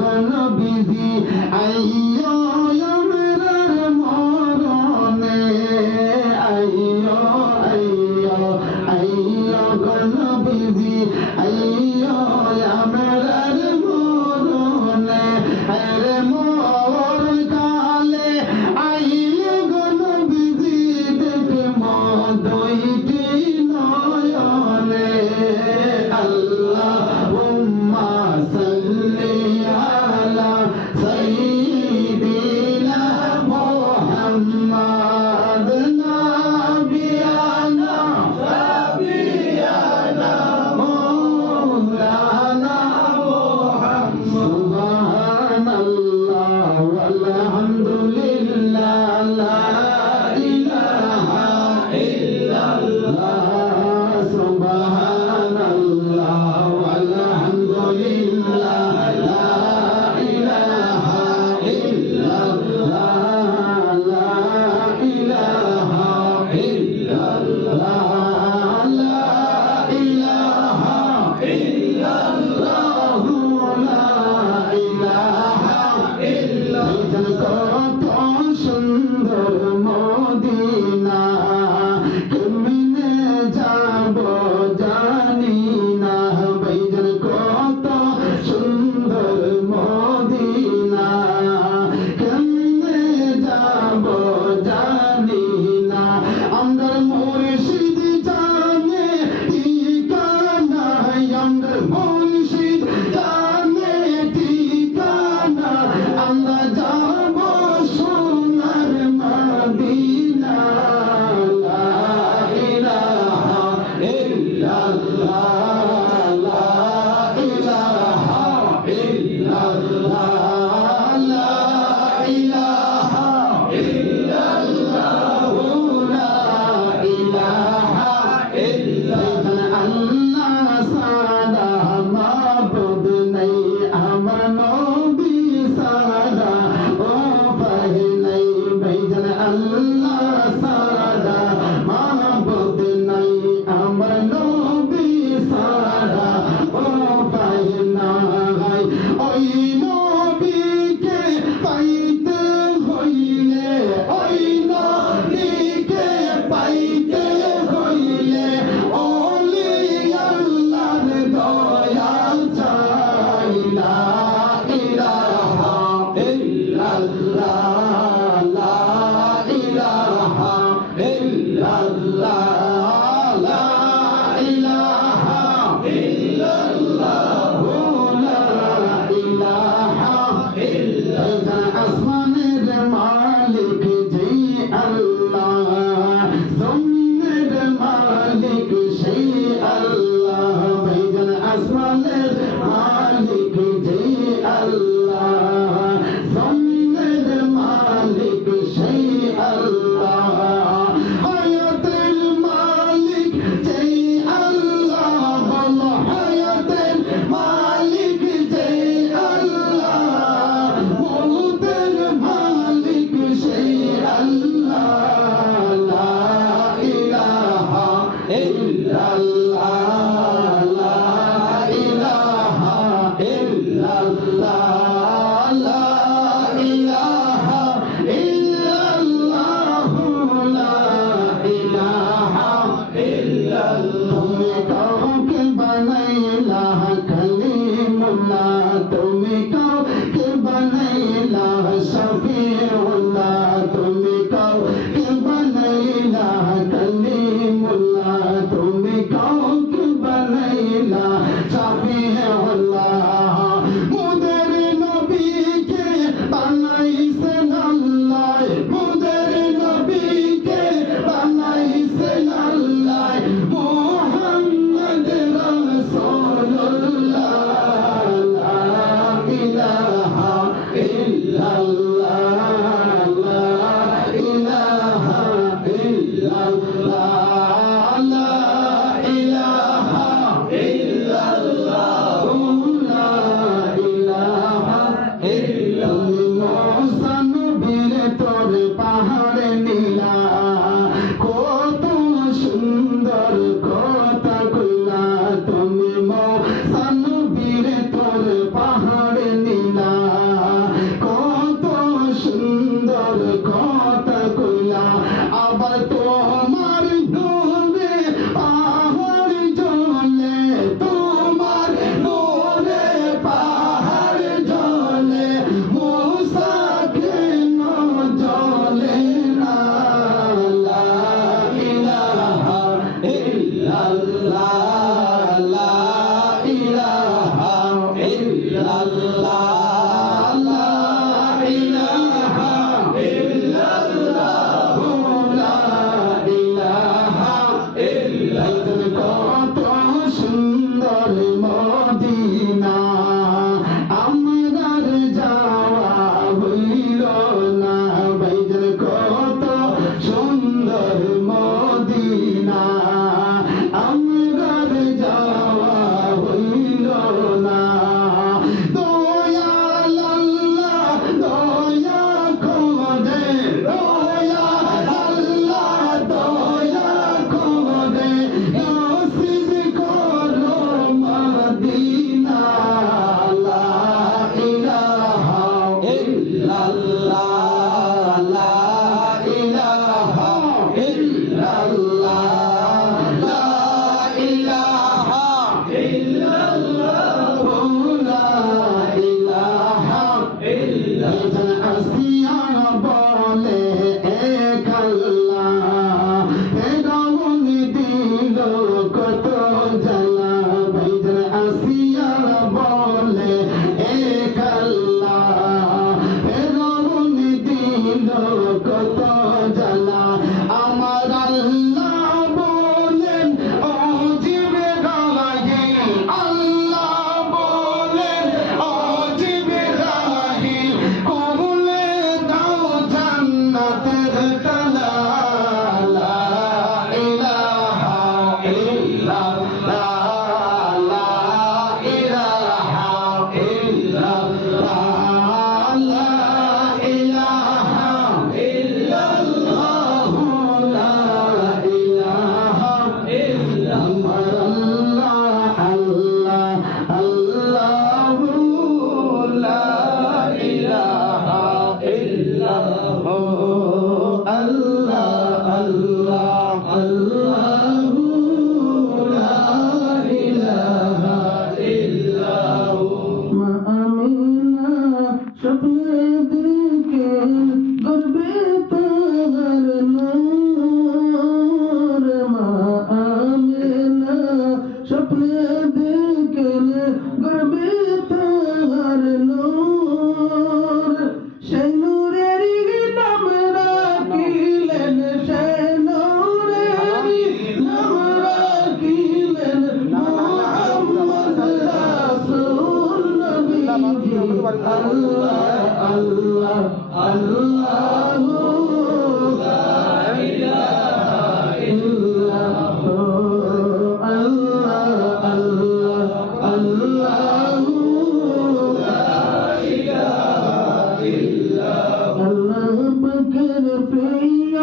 গনবিজি আইয়ো আমরার মরণে আইয়ো আইয়ো আইয়ো গনবিজি আইয়ো আমরার মরণে আরে মোর কালে আইয়ো গনবিজি দেখে মদইটি নয়নে আল্লাহুম্মা সাল্লি আলা সাইয়্যিদিনা মুহাম্মাদ নাবিয়ানা শাফিয়ানা মাওলানা মুহাম্মদ সুবহানাল্লাহ ওয়ালহামদুলিল্লাহ লা ইলাহা ইল্লাল্লাহ সুবহানাল্লাহ ওয়ালহামদুলিল্লাহ লা ইলাহা ইল্লাল্লাহ লা ইলাহা ইল্লাল্লাহ লা ইলাহা ইল্লাল্লাহ লা ইলাহা ইল্লাল্লাহ কত সুন্দর মদিনা কেমনে যাব জানি না ভাইজান কত সুন্দর মদিনা কেমনে যাব জানি না আমার মুর্শিদ জানে ঠিকানা আমার মুর্শিদ জানে ঠিকানা আমরা যাব সোনার মদিনা লা ইলাহা ইল্লাল্লাহ লা ইলাহা ইল্লাল্লাহ লা ইলাহা ইল্লাল্লাহ লা ইলাহা ইল্লাল্লাহ আল্লাহ সাদা মাবুদ নাই আমার নবী সাদা ও পাহে নাই ভাইজান আল্লাহ সাদা মাবুদ নাই আমার নবী সাদা ও পাহে নাই ওই নবীকে পাইতে হইলে ওই নবীকে পাইতে হইলে ওলি আল্লাহর দয়া চাই লা ইলাহা ইল্লাল্লাহ লা ইলাহা ইল্লাল্লাহ লা ইলাহা ইল্লাল্লাহ লা ইলাহা ইল্লাল্লাহ আসমানের মালিক যেই আল্লাহ জমিনের মালিক সেই আল্লাহ ভাইজান আসমানের মালিক যেই আল্লাহ জমিনের মালিক সেই আল্লাহ হায়াতের মালিক যেই আল্লাহ বলো হায়াতের মালিক যেই আল্লাহ মৌতের মালিক সেই আল্লাহ লা ইলাহা ইল্লাল্লাহ লা ইলাহা ইল্লাল্লাহ লা ইলাহা ইল্লাল্লাহ লা ইলাহা ইল্লাল্লাহ তুমি কাউকে বানাইলা কালিমুল্লাহ তুমি কাউকে বানাইলা শফিউল্লাহ তুমি কাউকে বানাইলা কালিমুল্লাহ তুমি কাউকে বানাইলা শফিউল্লাহ মুদের আল্লাহ আল্লাহু লা ইলাহা ইল্লাল্লাহ আল্লাহ আল্লাহ আল্লাহু লা ইলাহা ইল্লাল্লাহ আল্লাহ পাকের প্রিয়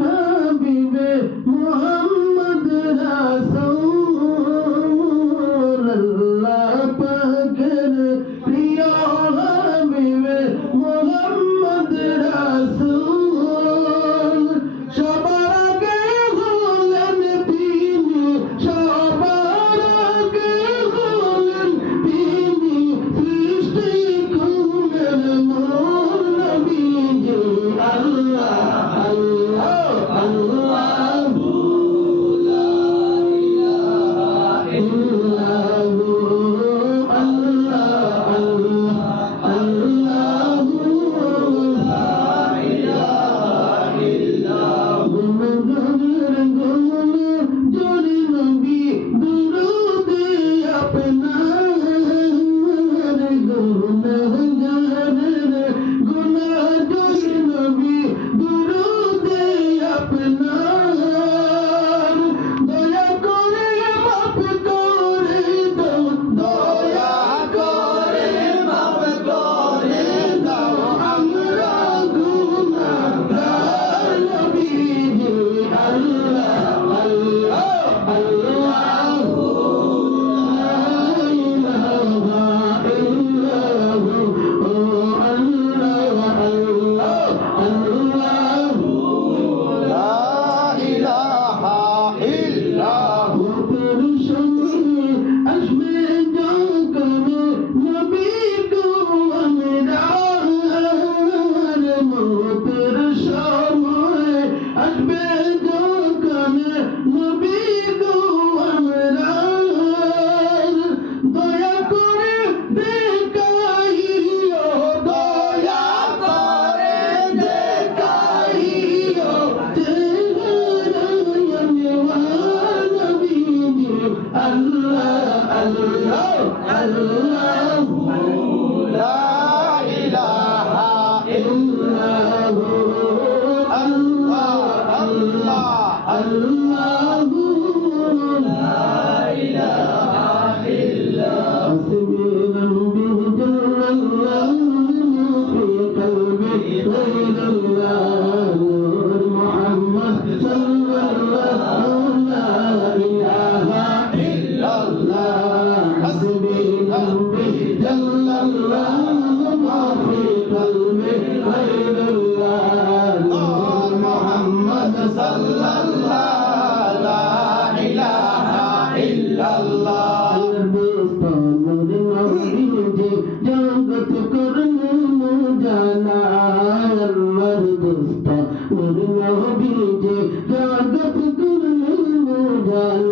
হাবিবে মুহাম্মদ রাসূল আল্লাহ পাকের প্রিয় হাবিবে মুহাম্মদ রাসূল সবার আগে হলেন তিনি সবার আগে হলেন তিনি সৃষ্টি কুলের নূর নবীজি আল্লাহ আল্লাহ আল্লাহু লা ইলাহা ইল্লাল্লাহু আল্লাহ আল্লাহ আল্লাহু লা ইলাহা ইল্লাল্লাহু গুণগানের গুণ জোরে নবী দুরূদে আপনার গুণগানের গুণ জোরে নবী দুরূদে আপনার দয়া করে মাফ করে দাও দয়া করে মাফ করে দাও আমরা গুনাহগার নবীজি আল্লাহ আল্লাহ আল্লাহু লা ইলাহা ইল্লাল্লাহু আল্লাহ আল্লাহ আল্লাহু লা ইলাহা ইল্লাল্লাহু পুরুষে আসবে যখন নবী গো আমরার মতের সময় আসবে যখন নবী গো আমরার দয়া করে দেখাইও দয়া করে দেখাইও চেহারা নবীজি আল্লাহ আল্লাহ আল্লাহু লা ইলাহা ইল্লাল্লাহু আল্লাহ আল্লাহ আল্লাহু লা ইলাহা ইল্লাল্লাহু في قلبي غير الله نور محمد صلى الله لا إله إلا الله حسبي قلبي جل الله ما في قلبي غير الله نور محمد صلى الله لا إله إلا الله জগত করুন জানা আল্লাহর দোস্ত নবীজি জগত করুন জানা